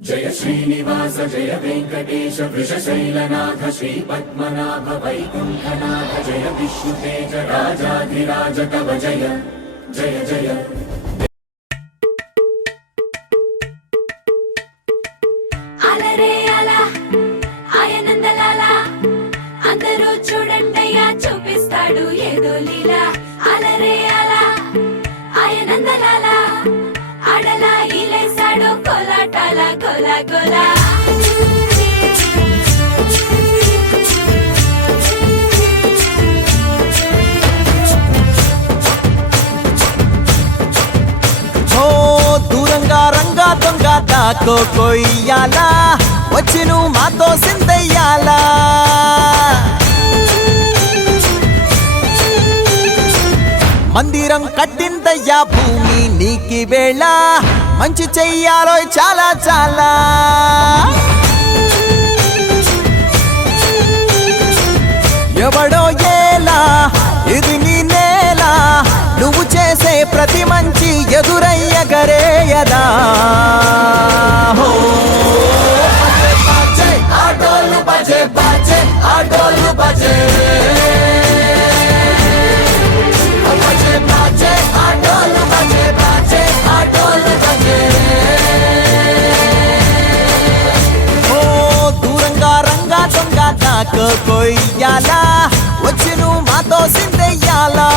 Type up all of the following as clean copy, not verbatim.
జయ శ్రీనివాస జయ వెంకటేశ వృషశైలనాథ శ్రీ పద్మనాభ వైకుంఠనాథ జయ విష్ణుతేజ రాజాధిరాజ కవ జయ జయ జయ. అలరే అలా ఆయనందలాలా అందరూ చూడండయ్యా చూపిస్తాడు ఏదో లీలా. అలరే అలా ఆయనందలాలా ఆడలా ఇలేసాడు కోలాటాల గోలా గోలా. దూరంగా రంగా దొంగ దాకో కొయ్యాలా వచ్చి నువ్వు మాతో సిందయ్యాలా. మందిరం కట్టిందయ్యా భూమి నీకి వేళ మంచి చెయ్యాలో చాలా చాలా. ఎవడో ఏలా ఇది నీ నేల నువ్వు చేసే ప్రతి మంచి ఎదురయ్యగరేయదా. ఆటోలు బజే బజే ఆటోలు బజే ఆటోలు బజే బజే ఆటోలు బజే. ఓ దూరంగా రంగా దొంగ దాకో కొయ్యాలా వచ్చి నువ్వు మాతో సిందెయ్యాలా.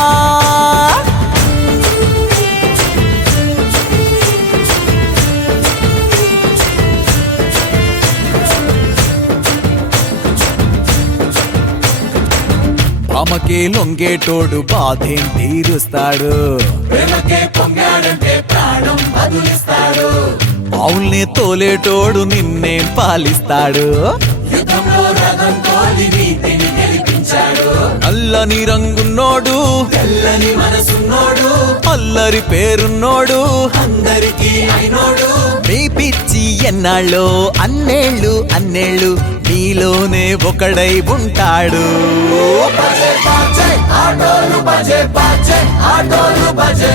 ప్రేమకే లొంగేటోడు బాధేం తీరుస్తాడు, ప్రేమకే పొంగాడంటే ప్రాణం బదులిస్తాడు. పావుల్ని తోలేటోడు నిన్నేం పాలిస్తాడు, యుద్ధంలో రథం తోలి నీతిని గెలిపించాడు. నల్లని రంగున్నోడు తెల్లని మనసున్నోడు అల్లరి పేరున్నోడు అందరికీ అయినోడు. మీ పిచ్చి ఎన్నాళ్ళో అన్నేళ్ళు అన్నేళ్ళు నీలోనే ఒకడై ఉంటాడు. బజే బజే ఆటోలు బజే బజే ఆటోలు బజే.